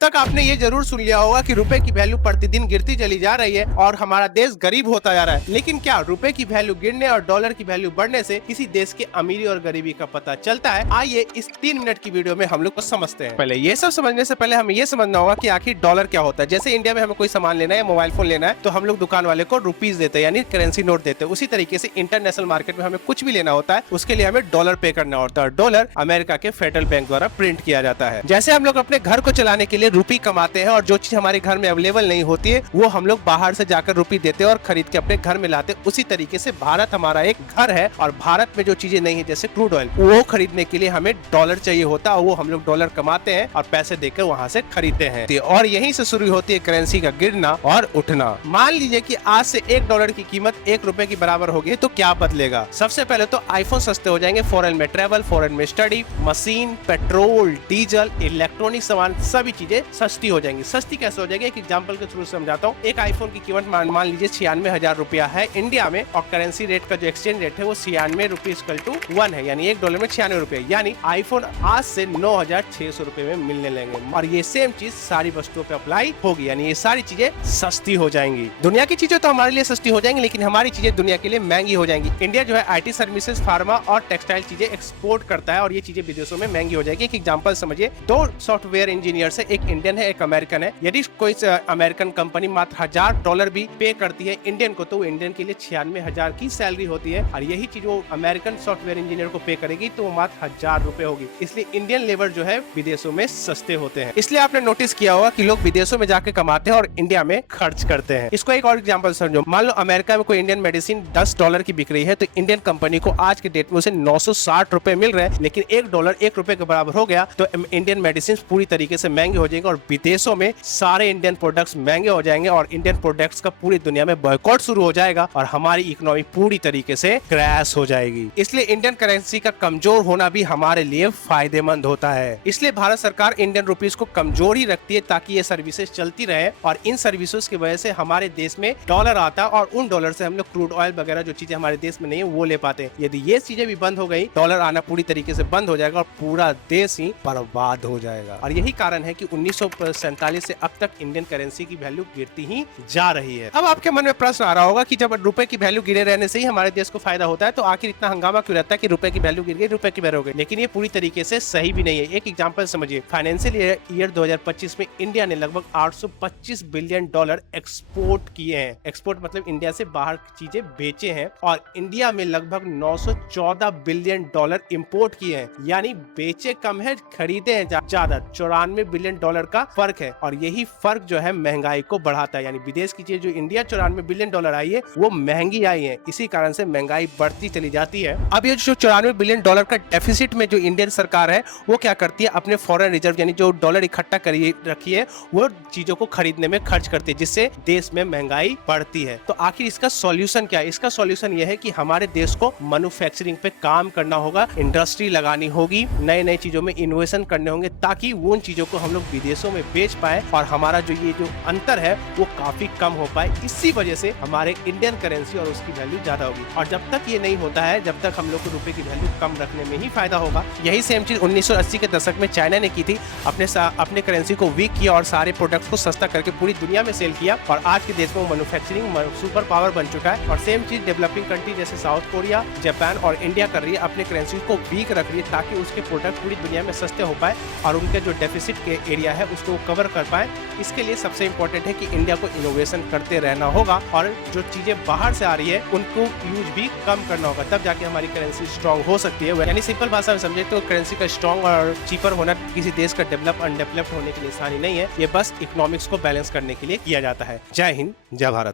तक आपने ये जरूर सुन लिया होगा कि रुपए की वैल्यू प्रतिदिन गिरती चली जा रही है और हमारा देश गरीब होता जा रहा है। लेकिन क्या रुपए की वैल्यू गिरने और डॉलर की वैल्यू बढ़ने से किसी देश की अमीरी और गरीबी का पता चलता है? आइए इस 3 मिनट की वीडियो में हम लोग को समझते हैं। पहले ये सब समझने से पहले हमें ये समझना होगा कि आखिर डॉलर क्या होता है। जैसे इंडिया में हमें कोई सामान लेना है, मोबाइल फोन लेना है, तो हम लोग दुकान वाले को रुपीज देते हैं, यानी करेंसी नोट देते हैं। उसी तरीके से इंटरनेशनल मार्केट में हमें कुछ भी लेना होता है, उसके लिए हमें डॉलर पे करना होता है। डॉलर अमेरिका के फेडरल बैंक द्वारा प्रिंट किया जाता है। जैसे हम लोग अपने घर को चलाने के लिए रुपी कमाते हैं और जो चीज हमारे घर में अवेलेबल नहीं होती है वो हम लोग बाहर से जाकर रुपी देते हैं और खरीद के अपने घर में लाते हैं। उसी तरीके से भारत हमारा एक घर है और भारत में जो चीजें नहीं है जैसे क्रूड ऑयल, वो खरीदने के लिए हमें डॉलर चाहिए होता है और वो हम लोग डॉलर कमाते हैं और पैसे देकर वहाँ से खरीदते हैं। और यहीं से शुरू होती है करेंसी का गिरना और उठना। मान लीजिए कि आज से $1 की कीमत ₹1 के बराबर होगी तो क्या बदलेगा? सबसे पहले तो आईफोन सस्ते हो जाएंगे, फॉरेन में ट्रेवल, फॉरेन में study, machine, petrol, diesel, electronic सामान सभी चीजें सस्ती हो जाएंगी। सस्ती कैसे हो जाएगी? एक एग्जांपल के थ्रू समझाता हूँ। एक आईफोन की कीमत मान लीजिए 96,000 रुपया है इंडिया में और करेंसी रेट का जो एक्सचेंज रेट है वो 96 रुपीज = 1 है, यानी $1 में 96 रुपए, यानी आईफोन आज से 9,600 रुपए में मिलने लगेंगे। और ये सेम चीज सारी वस्तुओं पे अप्लाई होगी, यानी ये सारी चीजें सस्ती हो जाएंगी। दुनिया की चीजें तो हमारे लिए सस्ती हो जाएंगी लेकिन हमारी चीजें दुनिया के लिए महंगी हो जाएंगी। इंडिया जो है आईटी सर्विसेज, फार्मा और टेक्सटाइल चीजें एक्सपोर्ट करता है और ये चीजें विदेशों में महंगी हो जाएगी। एक एग्जांपल समझिए, 2 सॉफ्टवेयर इंजीनियर से, एक इंडियन है एक अमेरिकन है। यदि कोई अमेरिकन कंपनी मात्र $1,000 भी पे करती है इंडियन को, तो इंडियन के लिए 96,000 की सैलरी होती है और यही चीज वो अमेरिकन सॉफ्टवेयर इंजीनियर को पे करेगी तो वो मात्र ₹1,000 होगी। इसलिए इंडियन लेबर जो है विदेशों में सस्ते होते हैं। इसलिए आपने नोटिस किया होगा कि लोग विदेशों में जाके कमाते हैं और इंडिया में खर्च करते हैं। इसको एक और एग्जांपल समझो, मान लो अमेरिका में कोई इंडियन मेडिसिन $10 की बिक रही है तो इंडियन कंपनी को आज के डेट में उसे 960 रुपए मिल रहे हैं, लेकिन $1 ₹1 के बराबर हो गया तो इंडियन मेडिसिन पूरी तरीके से महंगी हो जाएगी और विदेशों में सारे इंडियन प्रोडक्ट्स महंगे हो जाएंगे और इंडियन प्रोडक्ट्स का पूरी दुनिया में बॉयकॉट शुरू हो जाएगा और हमारी इकोनॉमी पूरी तरीके से क्रैश हो जाएगी। इसलिए इंडियन करेंसी का कमजोर होना भी हमारे लिए फायदेमंद होता है। इसलिए भारत सरकार इंडियन रुपीस को कमजोर ही रखती है ताकि ये सर्विसेज चलती रहे और इन सर्विसेज की वजह से हमारे देश में डॉलर आता है और उन डॉलर से हम लोग क्रूड ऑयल वगैरह जो चीजें हमारे देश में नहीं है वो ले पाते हैं। यदि ये चीजें भी बंद हो गई, डॉलर आना पूरी तरीके से बंद हो जाएगा और पूरा देश ही बर्बाद हो जाएगा। और यही कारण है कि 1947 से अब तक इंडियन करेंसी की वैल्यू गिरती ही जा रही है। अब आपके मन में प्रश्न आ रहा होगा कि जब रुपए की वैल्यू गिरे रहने से ही हमारे देश को फायदा होता है तो आखिर इतना हंगामा क्यों रहता है कि रुपए की वैल्यू गिर गई, रुपए की वैल्यू हो गई। लेकिन ये पूरी तरीके से सही भी नहीं है। एक एग्जांपल समझिए, फाइनेंशियल ईयर 2025 में इंडिया ने लगभग $825 बिलियन एक्सपोर्ट किए हैं। एक्सपोर्ट मतलब इंडिया से बाहर चीजें बेचे हैं और इंडिया में लगभग $914 बिलियन इंपोर्ट किए हैं, यानी बेचे कम है खरीदे हैं ज्यादा। $94 बिलियन का फर्क है और यही फर्क जो है महंगाई को बढ़ाता है, यानी विदेश की चीज जो इंडिया $94 बिलियन आई है वो महंगी आई है, इसी कारण से महंगाई बढ़ती चली जाती है। अब ये जो $94 बिलियन का डेफिसिट में जो इंडियन सरकार है वो क्या करती है, अपने फॉरेन रिजर्व यानी जो डॉलर इकट्ठा करी रखी है वो चीजों को खरीदने में खर्च करती है, जिससे देश में महंगाई बढ़ती है। तो आखिर इसका सॉल्यूशन क्या है? इसका सॉल्यूशन ये है कि हमारे देश को मैन्युफैक्चरिंग पे काम करना होगा, इंडस्ट्री लगानी होगी, नए नए चीजों में इनोवेशन करने होंगे ताकि उन चीजों को हम लोग विदेशों में बेच पाए और हमारा जो ये जो अंतर है वो काफी कम हो पाए। इसी वजह से हमारे इंडियन करेंसी और उसकी वैल्यू ज्यादा होगी और जब तक ये नहीं होता है, जब तक हम लोग को रुपए की वैल्यू कम रखने में ही फायदा होगा। यही सेम चीज 1980 के दशक में चाइना ने की थी, अपने करेंसी को वीक किया और सारे प्रोडक्ट्स को सस्ता करके पूरी दुनिया में सेल किया और आज के देश में वो मैन्युफैक्चरिंग सुपर पावर बन चुका है। और सेम चीज डेवलपिंग कंट्री जैसे साउथ कोरिया, जापान और इंडिया कर रही है, अपने करेंसी को वीक रख रही है ताकि उसके प्रोडक्ट पूरी दुनिया में सस्ते हो पाए और उनके जो डेफिसिट के एरिया है उसको कवर कर पाए। इसके लिए सबसे इम्पोर्टेंट है कि इंडिया को इनोवेशन करते रहना होगा और जो चीजें बाहर से आ रही है उनको यूज भी कम करना होगा, तब जाके हमारी करेंसी स्ट्रांग हो सकती है। यानी सिंपल भाषा में समझे तो करेंसी का स्ट्रांग और चीपर होना किसी देश का डेवलप अनडेवलप्ड होने की निशानी नहीं है, ये बस इकोनॉमिक्स को बैलेंस करने के लिए किया जाता है। जय हिंद, जय भारत।